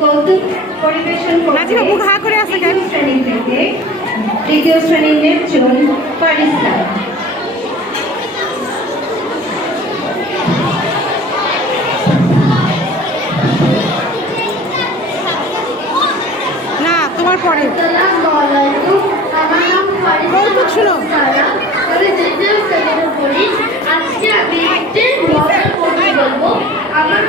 কৌতুক পরিবেশন নাজিমা মুখ হা করে আছে কেন? তৃতীয় শ্রেণি থেকে তৃতীয় শ্রেণির নেপচুন পারিস্তা না তোমার পরে কৌতুক শোনো। আজকে আমি একটি আমার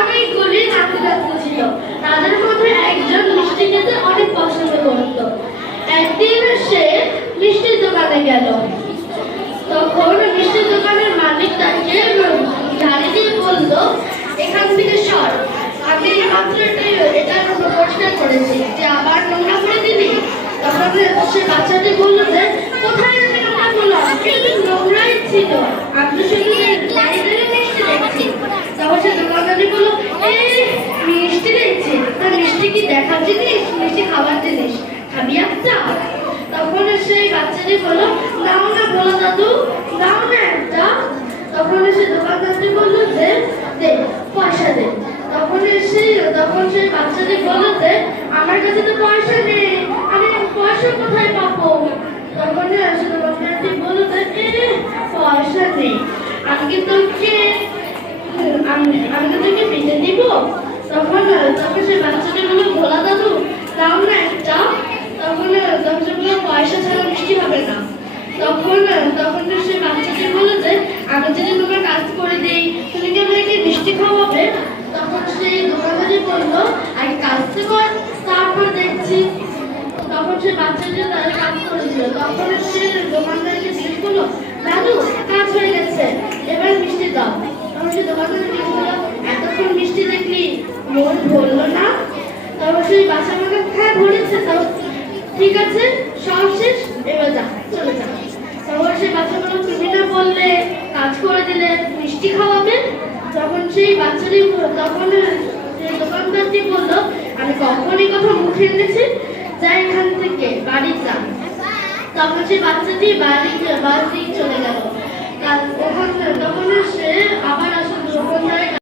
অনেকগুলি নাতি নাতনি ছিল তাদের মধ্যে একজন মিষ্টি খেতে অনেক পছন্দ করত। একদিন সে মিষ্টির দোকানে গেল। তখন মিষ্টির দোকানের মালিক তাকে ঝাড়ি দিয়ে বলল, এখান থেকে সর। আমি মাত্র এটা- এটা পরিষ্কার করেছি। যে আবার নোংরা করে দিলি তখন সে বাচ্চাটি বলল যে, কোথায় নোংরা ছিল আমি তো শুধু দাঁড়িয়ে দাঁড়িয়ে মিষ্টি দেখছি তখন সে দোকানদারি বলল এই মিষ্টি দেখছি তা মিষ্টি জিনিস, মিষ্টি খাবার জিনিস। খাবি একটা তখন সেই বাচ্চাটি বলল, দাও না বলো দাদু, দাও না একটা। তখন সে দোকানদারটি বলল যে পয়সা দে। তখন সেই তখন সেই বাচ্চাটি বলল যে আমার কাছে তো পয়সা নেই। আমি পয়সা কোথায় পাবো? তখন সে দোকানদারটি বলল যে পয়সা নেই আমি কি তোকে, আমি আমি তোকে বেঁচে দিব তখন তখন সেই বাচ্চাটি বলল ভোলা দাদু দাও না একটা তখন তখন সে বলল পয়সা ছাড়া মিষ্টি হবে না তখন তখন সে যে, আমি যদি কাজ করে তুমি মিষ্টি খাওয়াবে? তখন সেই দোকানদারি বলল কর, তারপর দেখছি, তখন সে বাচ্চাটি তখন সে দোকানদারকে দাদু, কাজ হয়ে গেছে, এবার মিষ্টি দাও। তখন সে এতক্ষণ মিষ্টি দেখলি? মন না? সেই বাচ্চা হ্যাঁ ঠিক আছে সব শেষ এবার যা চলে যা তারপর সেই বাচ্চা বলল তুমি না বললে কাজ করে দিলে মিষ্টি খাওয়াবে? তখন সেই বাচ্চাটি তখন দোকানদারটি বলল, আমি কখনই কথা মুখে এনেছি যা এখান থেকে, বাড়ি যা। তখন সেই বাচ্চাটি বাড়ি বাড়ি চলে গেল।